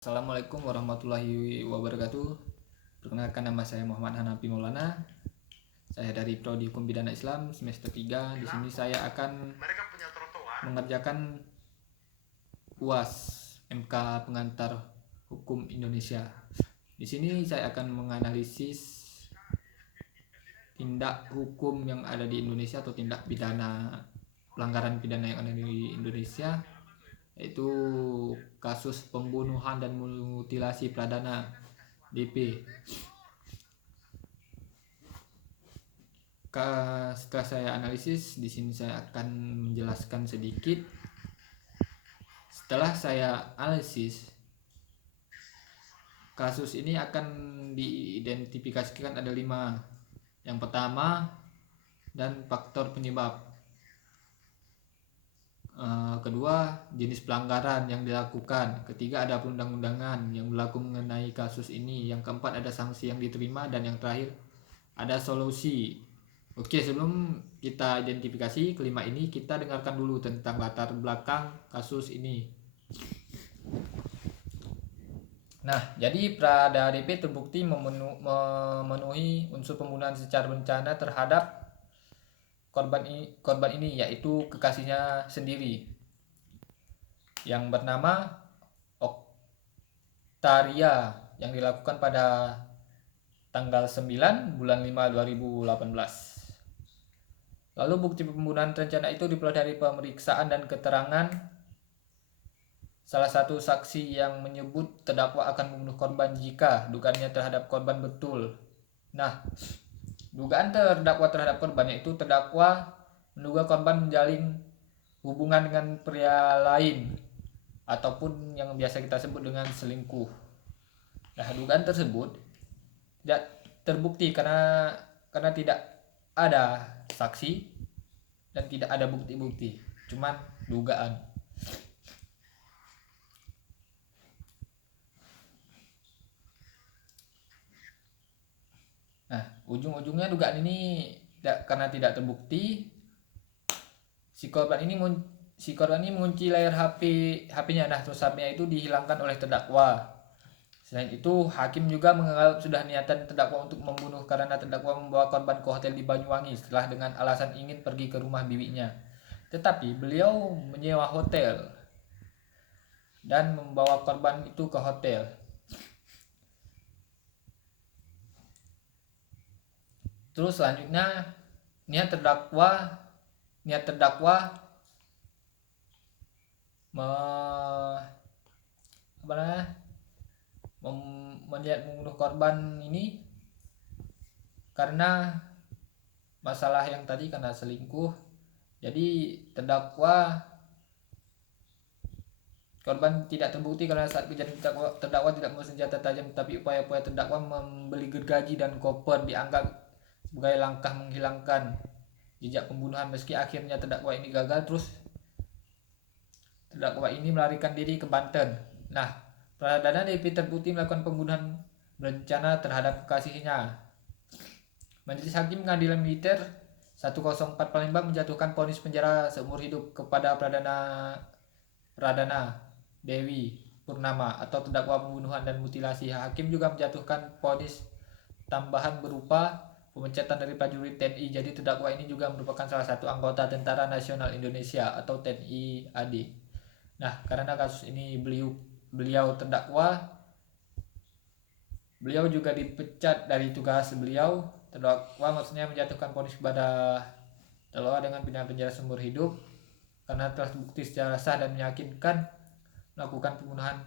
Assalamualaikum warahmatullahi wabarakatuh. Perkenalkan, nama saya Muhammad Hanafi Maulana. Saya dari Prodi Hukum Pidana Islam semester 3. Di sini saya akan mengerjakan UAS MK Pengantar Hukum Indonesia. Di sini saya akan menganalisis tindak hukum yang ada di Indonesia atau tindak pidana pelanggaran pidana yang ada di Indonesia, yaitu kasus pembunuhan dan mutilasi perdana DP. Setelah saya analisis, di sini saya akan menjelaskan sedikit. Setelah saya analisis, kasus ini akan diidentifikasikan ada 5. Yang pertama, dan faktor penyebab. Kedua, jenis pelanggaran yang dilakukan. Ketiga, ada perundang-undangan yang berlaku mengenai kasus ini. Yang keempat, ada sanksi yang diterima. Dan yang terakhir, ada solusi. Oke, sebelum kita identifikasi kelima ini, kita dengarkan dulu tentang latar belakang kasus ini. Nah, jadi Prada DP terbukti memenuhi unsur pembunuhan secara berencana terhadap korban ini, yaitu kekasihnya sendiri yang bernama Oktaria, yang dilakukan pada tanggal 9 bulan 5 2018. Lalu bukti pembunuhan terencana itu diperoleh dari pemeriksaan dan keterangan salah satu saksi yang menyebut terdakwa akan membunuh korban jika dugaannya terhadap korban betul. Nah, dugaan terdakwa terhadap korban yaitu terdakwa menduga korban menjalin hubungan dengan pria lain ataupun yang biasa kita sebut dengan selingkuh. Nah, dugaan tersebut tidak terbukti karena tidak ada saksi dan tidak ada bukti-bukti, cuman dugaan. Nah, ujung-ujungnya dugaan ini karena tidak terbukti, si korban ini mengunci layar HP-nya. Nah, terus HP-nya itu dihilangkan oleh terdakwa. Selain itu, hakim juga menganggap sudah niatan terdakwa untuk membunuh karena terdakwa membawa korban ke hotel di Banyuwangi setelah dengan alasan ingin pergi ke rumah bibinya. Tetapi beliau menyewa hotel dan membawa korban itu ke hotel. Terus selanjutnya niat terdakwa melihat membunuh korban ini karena masalah yang tadi, karena selingkuh. Jadi korban tidak terbukti karena saat kejadian terdakwa tidak membawa senjata tajam, tapi upaya-upaya terdakwa membeli gergaji dan koper dianggap sebagai langkah menghilangkan jejak pembunuhan. Meski akhirnya terdakwa ini gagal, terus terdakwa ini melarikan diri ke Banten. Nah, Pradana DP terbukti melakukan pembunuhan berencana terhadap kekasihnya. Majelis Hakim Pengadilan Militer 104 Palembang menjatuhkan vonis penjara seumur hidup kepada Pradana Dewi Purnama atau terdakwa pembunuhan dan mutilasi. Hakim juga menjatuhkan vonis tambahan berupa pemecatan dari prajurit TNI. Jadi terdakwa ini juga merupakan salah satu anggota Tentara Nasional Indonesia atau TNI AD. Nah, karena kasus ini beliau terdakwa, beliau juga dipecat dari tugas beliau. Terdakwa maksudnya menjatuhkan vonis kepada terdakwa dengan pidana penjara seumur hidup karena telah terbukti secara sah dan meyakinkan melakukan pembunuhan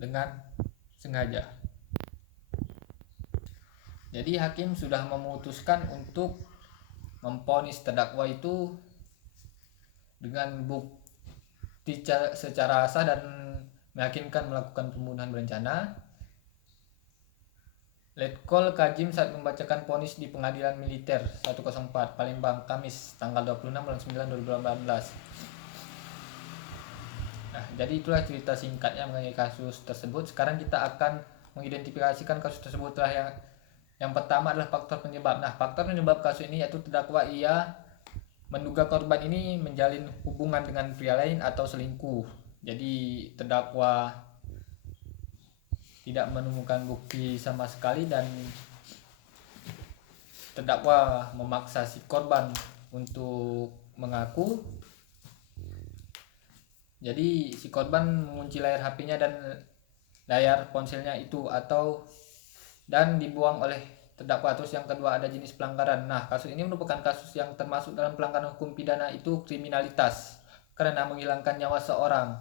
dengan sengaja. Jadi hakim sudah memutuskan untuk memvonis terdakwa itu dengan bukti secara sah dan meyakinkan melakukan pembunuhan berencana. Letkol Kajim saat membacakan vonis di Pengadilan Militer 104 Palembang Kamis tanggal 26 bulan 9 2018. Nah, jadi itulah cerita singkatnya mengenai kasus tersebut. Sekarang kita akan mengidentifikasikan kasus tersebut. Yang pertama adalah faktor penyebab. Nah, faktor penyebab kasus ini yaitu terdakwa ia menduga korban ini menjalin hubungan dengan pria lain atau selingkuh. Jadi terdakwa tidak menemukan bukti sama sekali dan terdakwa memaksa si korban untuk mengaku. Jadi si korban mengunci layar HP-nya dan layar ponselnya itu dan dibuang oleh terdakwa. Terus yang kedua ada jenis pelanggaran. Nah, kasus ini merupakan kasus yang termasuk dalam pelanggaran hukum pidana, itu kriminalitas karena menghilangkan nyawa seorang.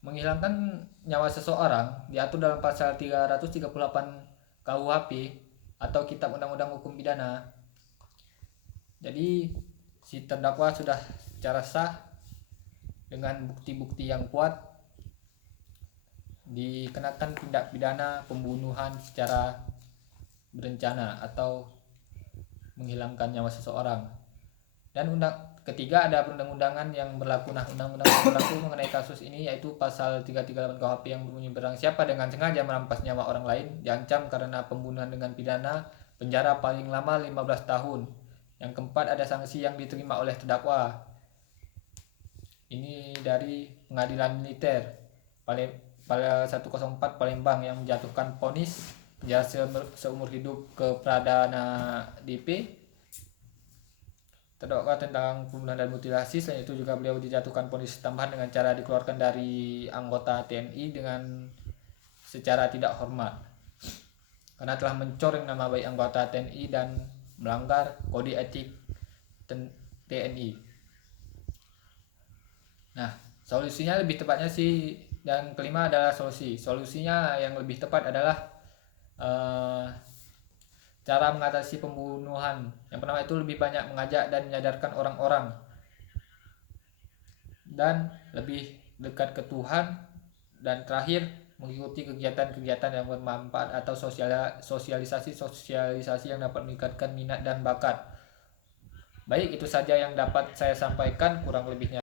Menghilangkan nyawa seseorang diatur dalam pasal 338 KUHP atau Kitab Undang-Undang Hukum Pidana. Jadi si terdakwa sudah secara sah dengan bukti-bukti yang kuat dikenakan tindak pidana pembunuhan secara berencana atau menghilangkan nyawa seseorang. Dan ketiga ada perundang-undangan yang berlaku. Nah, undang-undang yang berlaku mengenai kasus ini yaitu pasal 338 KUHP yang berbunyi, barang siapa dengan sengaja merampas nyawa orang lain diancam karena pembunuhan dengan pidana penjara paling lama 15 tahun. Yang keempat ada sanksi yang diterima oleh terdakwa. Ini dari Pengadilan Militer pada 104 Palembang yang menjatuhkan vonis penjara seumur hidup ke Pradana DP terdakwa tentang pembunuhan dan mutilasi. Selain itu juga beliau dijatuhkan vonis tambahan dengan cara dikeluarkan dari anggota TNI dengan secara tidak hormat karena telah mencoreng nama baik anggota TNI dan melanggar kode etik TNI. Nah, solusinya lebih tepatnya sih, yang kelima adalah solusinya yang lebih tepat adalah cara mengatasi pembunuhan. Yang pertama itu lebih banyak mengajak dan menyadarkan orang-orang dan lebih dekat ke Tuhan, dan terakhir mengikuti kegiatan-kegiatan yang bermanfaat atau sosialisasi yang dapat meningkatkan minat dan bakat. Baik, itu saja yang dapat saya sampaikan, kurang lebihnya